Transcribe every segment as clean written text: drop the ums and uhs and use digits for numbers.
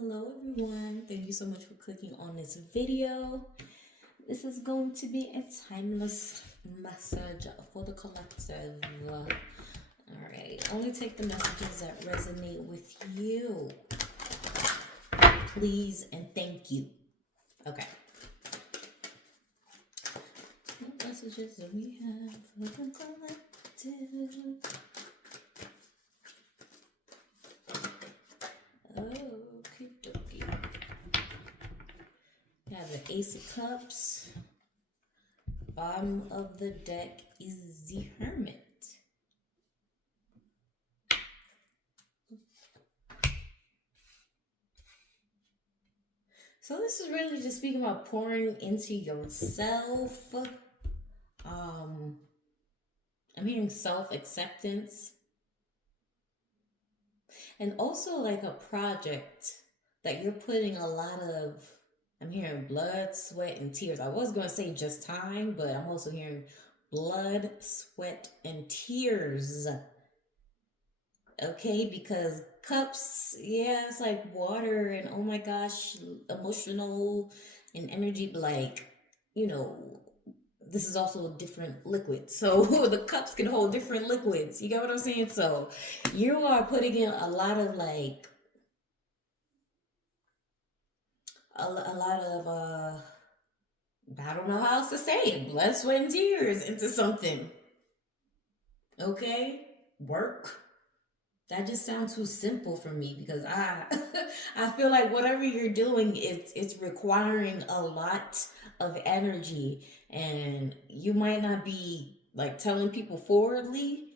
Hello everyone, thank you so much for clicking on this video. This is going to be a timeless message for the collective. Alright, only take the messages that resonate with you. Please and thank you. Okay. What messages do we have for the collective? Okie dokie. We have the Ace of Cups. Bottom of the deck is the Hermit. So this is really just speaking about pouring into yourself. I'm hearing self-acceptance. And also like a project that you're putting a lot of, I'm hearing blood, sweat, and tears. I was going to say just time, but I'm also hearing blood, sweat, and tears. Okay, because cups, yeah, it's like water and oh my gosh, emotional and energy, but like, this is also a different liquid. So the cups can hold different liquids. You get what I'm saying? So you are putting in a lot of like, a lot of, I don't know how else to say it, blood, sweat, and tears into something. Okay? Work. That just sounds too simple for me because I I feel like whatever you're doing it's requiring a lot of energy, and you might not be like telling people forwardly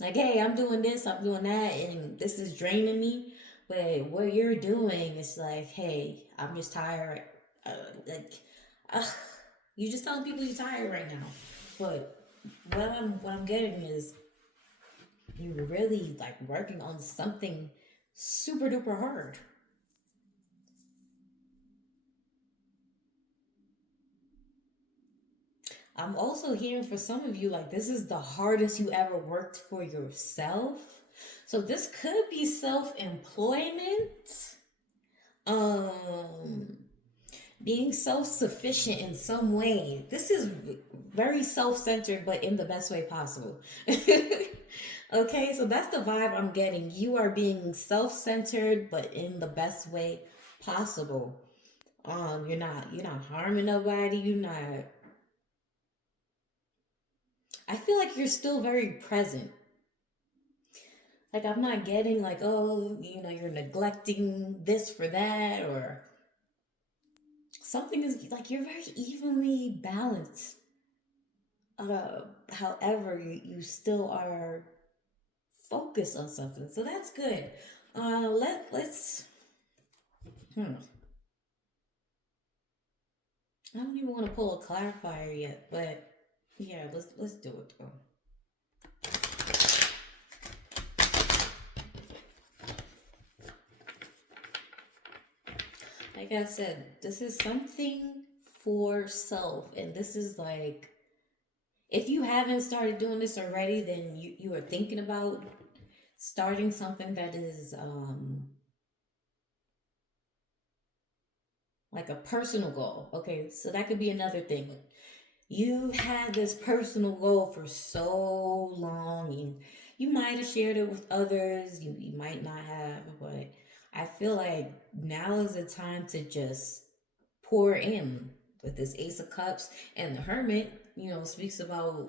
like, hey, I'm doing this, I'm doing that, and this is draining me. But what you're doing is like, hey, I'm just tired. uh, like uh, you're just telling people you're tired right now. But what I'm getting is you're really like working on something super duper hard. I'm also hearing for some of you like this is the hardest you ever worked for yourself. So this could be self-employment. Um Being self-sufficient in some way. This is very self-centered but in the best way possible. Okay, so that's the vibe I'm getting. You are being self-centered but in the best way possible. You're not harming nobody. You're not, I feel like you're still very present. Like I'm not getting like, oh, you're neglecting this for that, or something is like you're very evenly balanced. However, you still are focused on something, so that's good. Let's. Hmm. I don't even want to pull a clarifier yet, but yeah, let's do it though. Like I said, this is something for self, and this is like, if you haven't started doing this already, then you are thinking about starting something that is like a personal goal. Okay, so that could be another thing. You've had this personal goal for so long, and you might have shared it with others, you might not have, but I feel like now is the time to just pour in with this Ace of Cups. And the Hermit, speaks about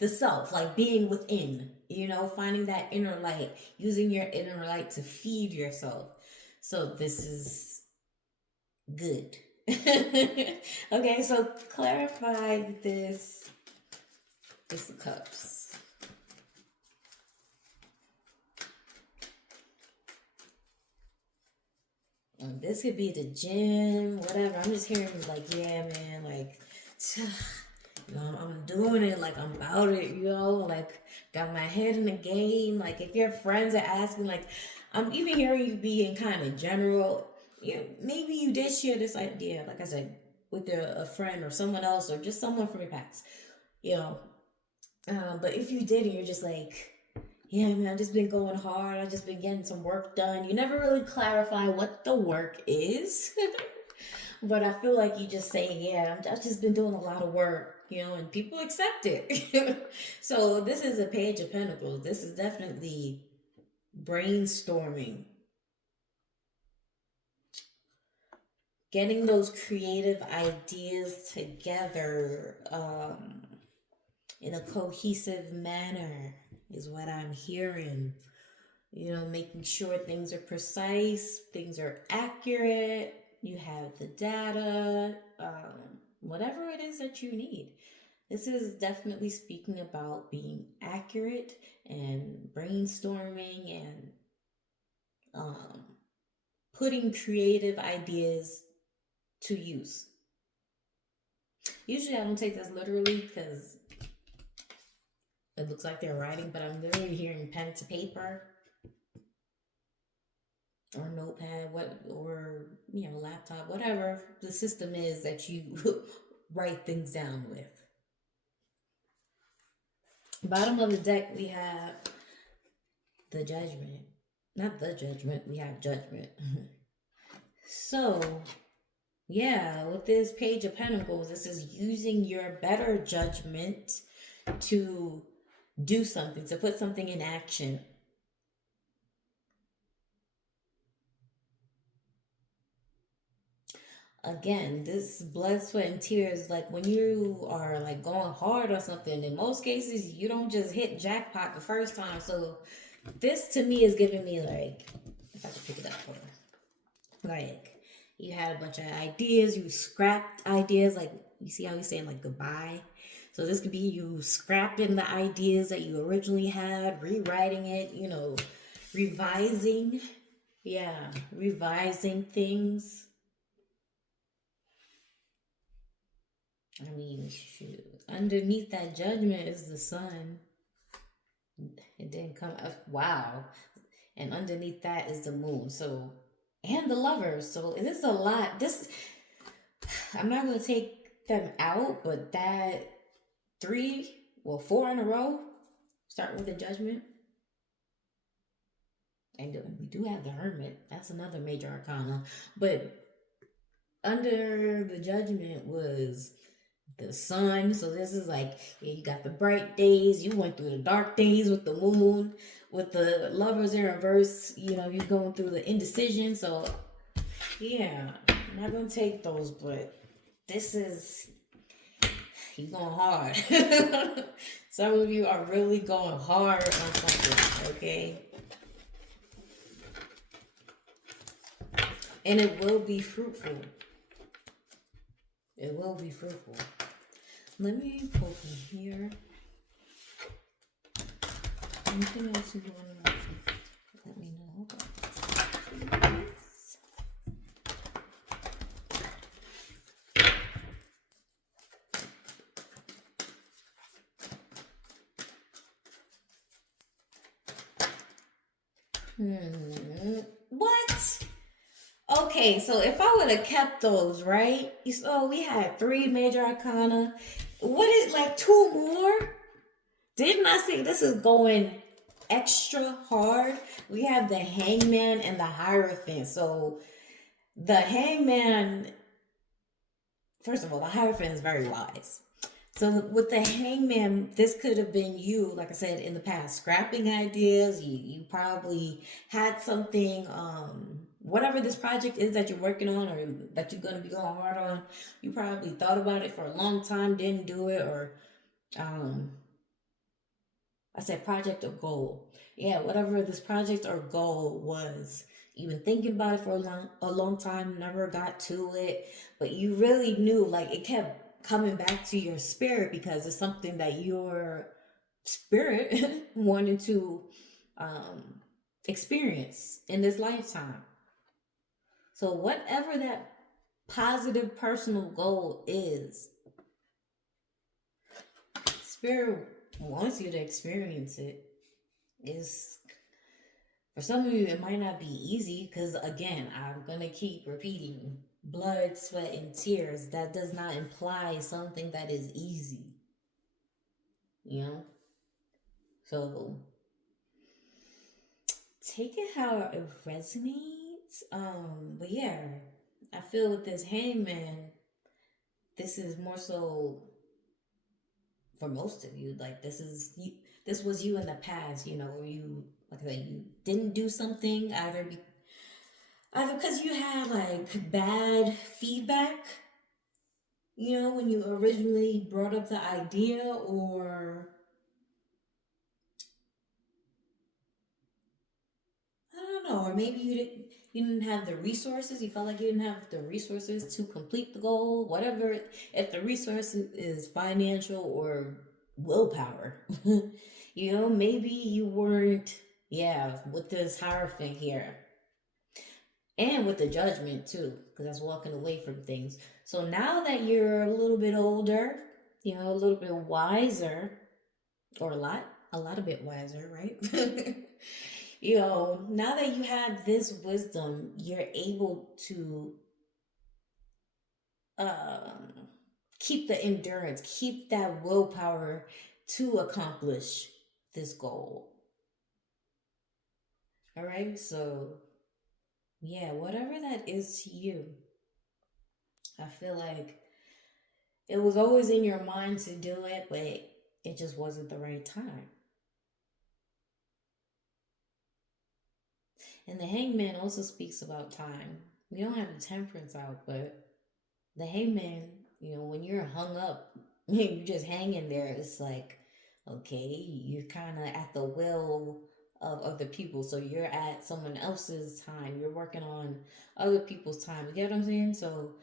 the self, like being within, finding that inner light, using your inner light to feed yourself. So this is good. Okay, so clarify this Ace of Cups. This could be the gym, whatever. I'm just hearing like, yeah, man, like, I'm doing it, like I'm about it, like got my head in the game. Like if your friends are asking, like I'm even hearing you being kind of general. Maybe you did share this idea, like I said, with a friend or someone else or just someone from your past. But if you did, and you're just like, yeah, man, I've just been going hard. I've just been getting some work done. You never really clarify what the work is. But I feel like you just say, yeah, I've just been doing a lot of work, and people accept it. So this is a page of pentacles. This is definitely brainstorming, getting those creative ideas together in a cohesive manner is what I'm hearing. Making sure things are precise, things are accurate, you have the data, whatever it is that you need. This is definitely speaking about being accurate and brainstorming and um, putting creative ideas to use. Usually I don't take this literally because it looks like they're writing, but I'm literally hearing pen to paper or notepad, or laptop, whatever the system is that you write things down with. Bottom of the deck, we have the Judgment. Not the Judgment, we have Judgment. So, yeah, with this Page of Pentacles, this is using your better judgment to do something, to put something in action. Again, this blood, sweat, and tears, like when you are like going hard or something, in most cases, you don't just hit jackpot the first time. So this to me is giving me like, if I can pick it up, hold on. Like you had a bunch of ideas, you scrapped ideas, like you see how he's saying like goodbye. So this could be you scrapping the ideas that you originally had, rewriting it, revising. Yeah, revising things. I mean, shoot. Underneath that Judgment is the sun. It didn't come up. Wow. And underneath that is the moon. So, and the Lovers. So, this is a lot. I'm not going to take them out, but that four in a row, starting with the Judgment. And we do have the Hermit. That's another major arcana. But under the Judgment was the sun. So this is like, yeah, you got the bright days, you went through the dark days with the moon, with the Lovers in reverse, you're going through the indecision. So yeah, I'm not gonna take those, but this is, you going hard. Some of you are really going hard on something, okay? And it will be fruitful. It will be fruitful. Let me pull from here. Anything else you want to let me know about this? What? Okay, so if I would have kept those, right? You saw we had 3 major arcana. What is like 2 more? Didn't I say this is going extra hard? We have the Hangman and the Hierophant. So the Hangman, first of all, the Hierophant is very wise. So with the Hangman, this could have been you, like I said, in the past, scrapping ideas. You probably had something, whatever this project is that you're working on or that you're going to be going hard on, you probably thought about it for a long time, didn't do it, or I said project or goal. Yeah, whatever this project or goal was, you've been thinking about it for a long time, never got to it, but you really knew, like it kept coming back to your spirit because it's something that your spirit wanted to experience in this lifetime. So whatever that positive personal goal is, spirit wants you to experience it. Is for some of you it might not be easy because again, I'm gonna keep repeating blood, sweat, and tears. That does not imply something that is easy. So take it how it resonates. But yeah, I feel with this hangman, this is more so for most of you. Like this is you. This was you in the past. You know, where you, like I said, you didn't do something either because you had like bad feedback. You know, when you originally brought up the idea, or I don't know, or maybe you didn't have the resources. You felt like you didn't have the resources to complete the goal. Whatever, if the resource is financial or willpower, you know, maybe you weren't. Yeah, with this Hierophant here, and with the Judgment too, because that's walking away from things. So now that you're a little bit older, you know, a little bit wiser, or a lot of bit wiser, right? You know, now that you have this wisdom, you're able to um, keep the endurance, keep that willpower to accomplish this goal. All right, so yeah, whatever that is to you, I feel like it was always in your mind to do it, but it just wasn't the right time. And the hangman also speaks about time. We don't have the temperance out, but the hangman, you know, when you're hung up, you're just hanging there, it's like, okay, you're kind of at the will of other people. So you're at someone else's time. You're working on other people's time. You get what I'm saying? So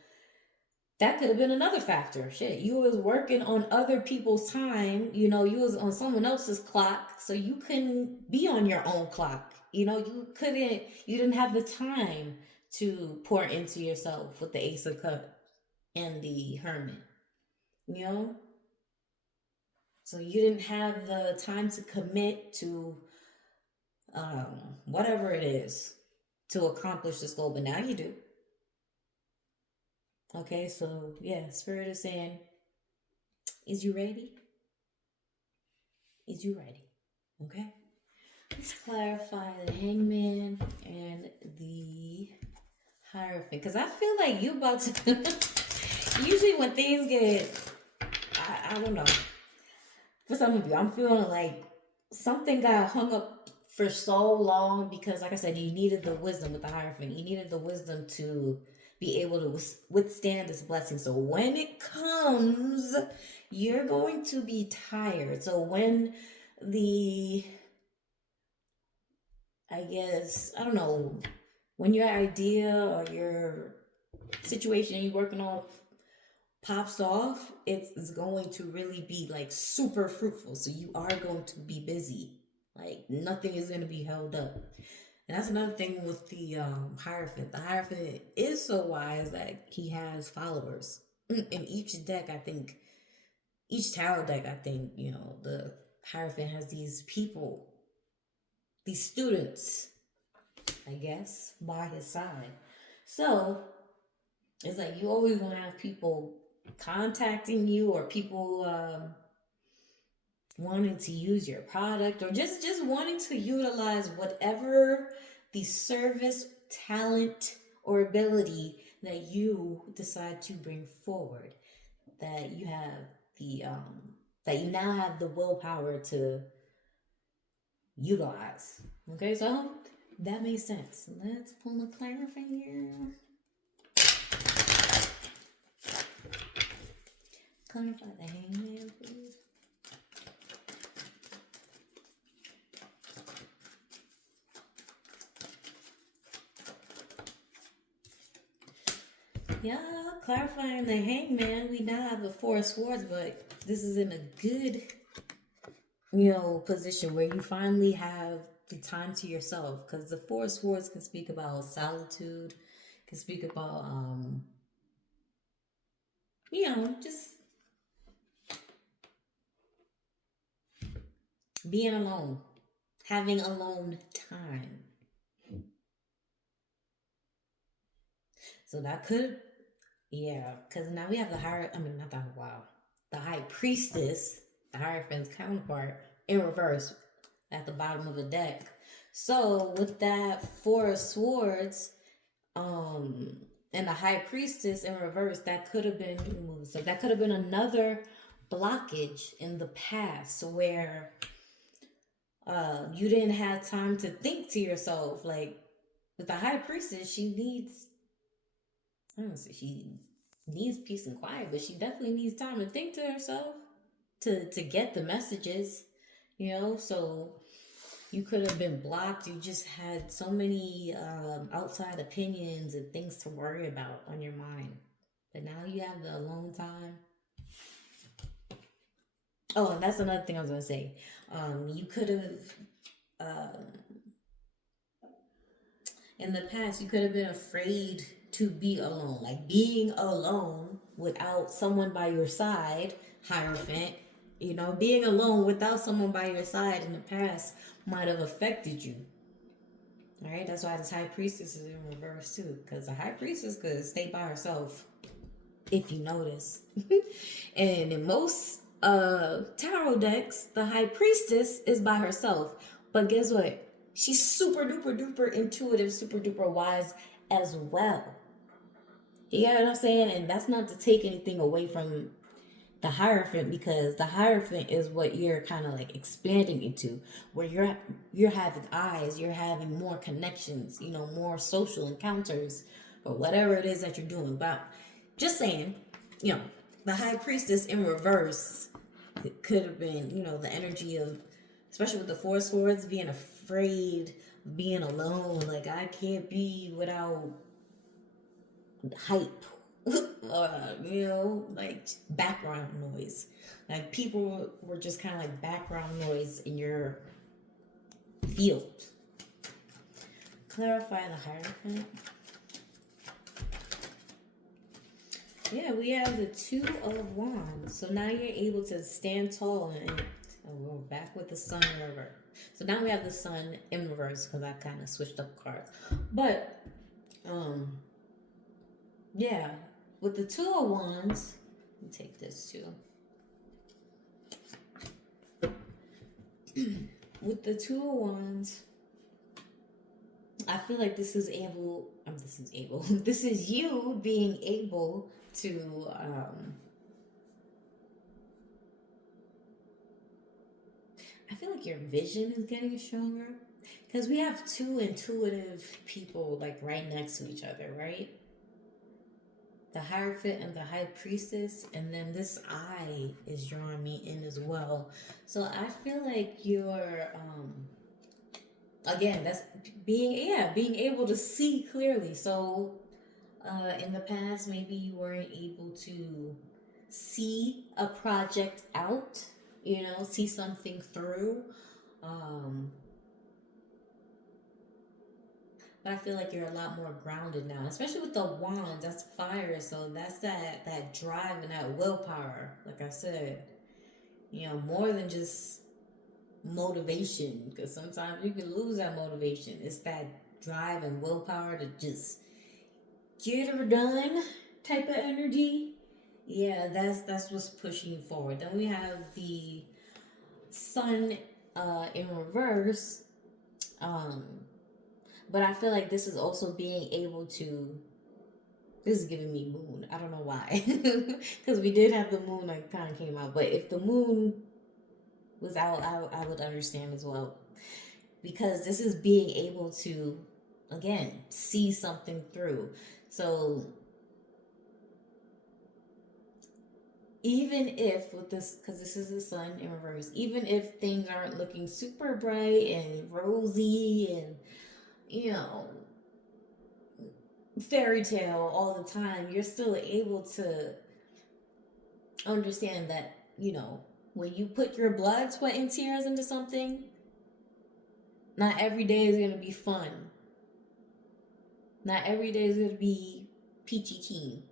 that could have been another factor. Shit, you was working on other people's time. You know, you was on someone else's clock, so you couldn't be on your own clock. You know, you didn't have the time to pour into yourself with the Ace of Cups and the Hermit. You know, so you didn't have the time to commit to whatever it is to accomplish this goal, but now you do. Okay, so yeah, Spirit is saying, is you ready? Is you ready? Okay. Let's clarify the Hangman and the Hierophant, because I feel like you about to. Usually, when things get, I don't know. For some of you, I'm feeling like something got hung up for so long because, like I said, you needed the wisdom with the Hierophant. You needed the wisdom to be able to withstand this blessing. So when it comes, you're going to be tired. So when the I guess, I don't know, when your idea or your situation you're working on pops off, it's going to really be like super fruitful. So you are going to be busy. Like nothing is going to be held up. And that's another thing with the Hierophant. The Hierophant is so wise that he has followers. In each deck, I think, each tarot deck, I think, you know, the Hierophant has these people, these students, I guess, by his side. So it's like you always gonna have people contacting you, or people wanting to use your product, or just wanting to utilize whatever the service, talent, or ability that you decide to bring forward. That you have the that you now have the willpower to utilize. Okay, so I hope that makes sense. Let's pull a clarifier here. Clarify the Hangman, please. Yeah, clarifying the Hangman. We now have the Four of Swords, but this is in a good, you know, position where you finally have the time to yourself. Because the Four of Swords can speak about solitude, can speak about, you know, just being alone, having alone time. So that could, yeah, because now we have the higher, I mean, not the, wow, the High Priestess, the Hierophant's counterpart, in reverse at the bottom of the deck. So with that Four of Swords, um, and the High Priestess in reverse, that could have been, so that could have been another blockage in the past where you didn't have time to think to yourself. Like with the High Priestess, she needs, I don't say she needs peace and quiet, but she definitely needs time to think to herself to get the messages, you know. So you could have been blocked. You just had so many outside opinions and things to worry about on your mind. But now you have the alone time. Oh, and that's another thing I was gonna say. You could have, in the past, you could have been afraid to be alone, like being alone without someone by your side, Hierophant. You know, being alone without someone by your side in the past might have affected you. All right, that's why this High Priestess is in reverse too, because the High Priestess could stay by herself, if you notice. And in most tarot decks, the High Priestess is by herself. But guess what? She's super duper duper intuitive, super duper wise as well. You get what I'm saying? And that's not to take anything away from the Hierophant, because the Hierophant is what you're kind of like expanding into, where you're having eyes, you're having more connections, you know, more social encounters or whatever it is that you're doing. But just saying, you know, the High Priestess in reverse, it could have been, you know, the energy of, especially with the Four of Swords, being afraid, being alone. Like, I can't be without hype. You know, like background noise. Like people were just kind of like background noise in your field. Clarify the Hierophant. Yeah, we have the Two of Wands. So now you're able to stand tall and we're back with the Sun in reverse. So now we have the Sun in reverse because I kind of switched up cards. But yeah, with the Two of Wands, let me take this too. With the Two of Wands, I feel like this is this is you being able to I feel like your vision is getting stronger because we have two intuitive people like right next to each other, right? The Hierophant and the High Priestess, and then this eye is drawing me in as well. So I feel like you're again, that's being able to see clearly. So in the past, maybe you weren't able to see a project out, you know, see something through. Um, but I feel like you're a lot more grounded now, especially with the wands. That's fire, so that's that drive and that willpower. Like I said, you know, more than just motivation, because sometimes you can lose that motivation. It's that drive and willpower to just get her done type of energy. Yeah, that's what's pushing you forward. Then we have the Sun in reverse. Um, but I feel like this is also being able to. This is giving me moon. I don't know why, because we did have the moon like kind of came out. But if the moon was out, I would understand as well, because this is being able to again see something through. So even if with this, because this is the Sun in reverse, even if things aren't looking super bright and rosy and, you know, fairy tale all the time, you're still able to understand that, you know, when you put your blood, sweat, and tears into something, not every day is going to be fun. Not every day is going to be peachy keen.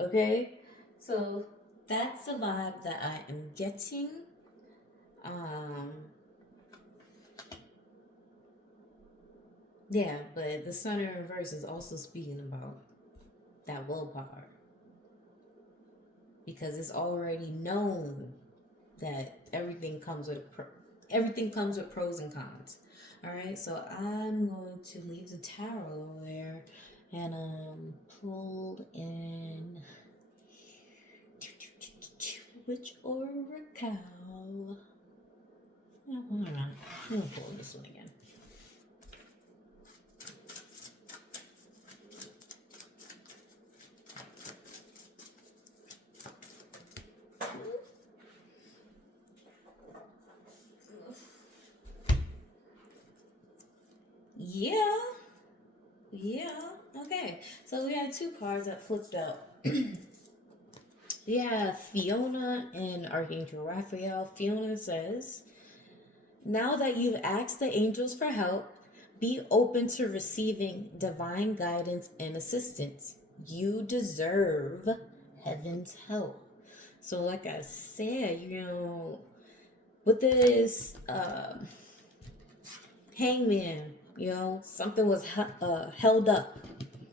Okay? So that's the vibe that I am getting. Yeah, but the Sun in reverse is also speaking about that willpower, because it's already known that everything comes with pros and cons. All right, so I'm going to leave the tarot over there and pull in which oracle? No, hold on. I'm gonna pull this one again. Yeah. Okay. So we had two cards that flipped up. We have Fiona and Archangel Raphael. Fiona says, now that you've asked the angels for help, be open to receiving divine guidance and assistance. You deserve heaven's help. So, like I said, with this hangman, something was held up.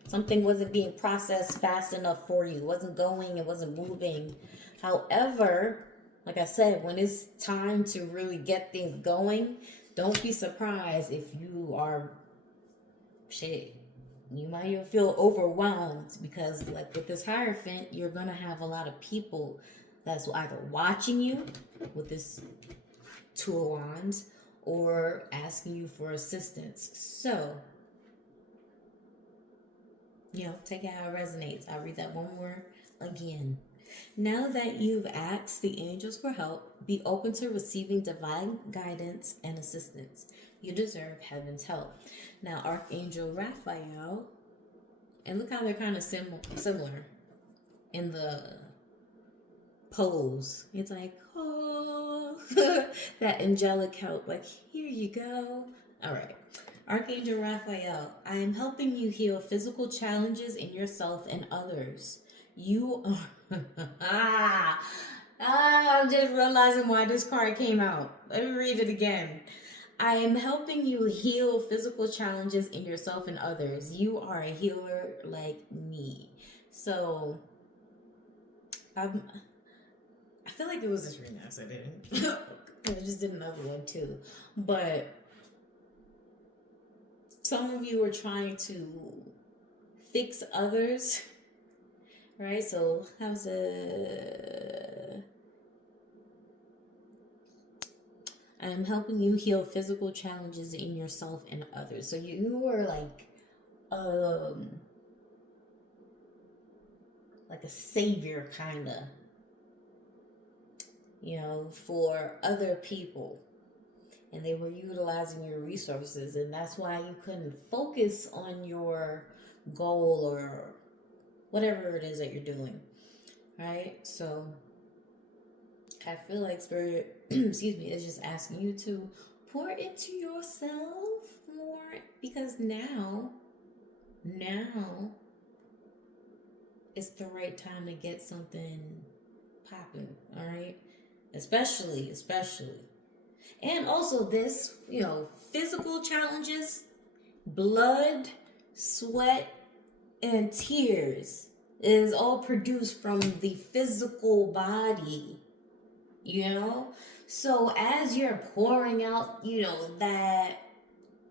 Something wasn't being processed fast enough for you. It wasn't going, it wasn't moving. However, like I said, when it's time to really get things going, don't be surprised if you are you might even feel overwhelmed because, like with this Hierophant, you're gonna have a lot of people that's either watching you with this Two of Wands or asking you for assistance. So, take it how it resonates. I'll read that one more again. Now that you've asked the angels for help, be open to receiving divine guidance and assistance. You deserve heaven's help. Now, Archangel Raphael, and look how they're kind of similar in the pose. It's like, oh, that angelic help. Like, here you go. All right. Archangel Raphael, I am helping you heal physical challenges in yourself and others. You are. I'm just realizing why this card came out. Let me read it again. I am helping you heal physical challenges in yourself and others. You are a healer like me. So, I feel like it was this reading. I didn't. I just did another one too. But some of you are trying to fix others, right? So how's I'm helping you heal physical challenges in yourself and others. So you are like a savior kind of, for other people. And they were utilizing your resources, and that's why you couldn't focus on your goal or whatever it is that you're doing, right? So I feel like Spirit, excuse me, is just asking you to pour into yourself more, because now it's the right time to get something popping, all right? Especially. And also this, physical challenges, blood, sweat, and tears is all produced from the physical body, So as you're pouring out, that,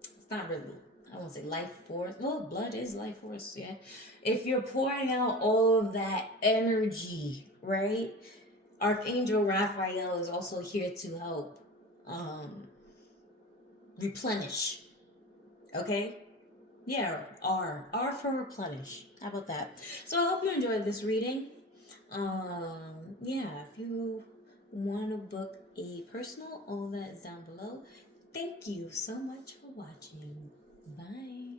it's not really, I won't say life force. Well, blood is life force, yeah. If you're pouring out all of that energy, right? Archangel Raphael is also here to help replenish. Okay? Yeah, R for replenish. How about that? So I hope you enjoyed this reading. If you want to book a personal, all that is down below. Thank you so much for watching. Bye.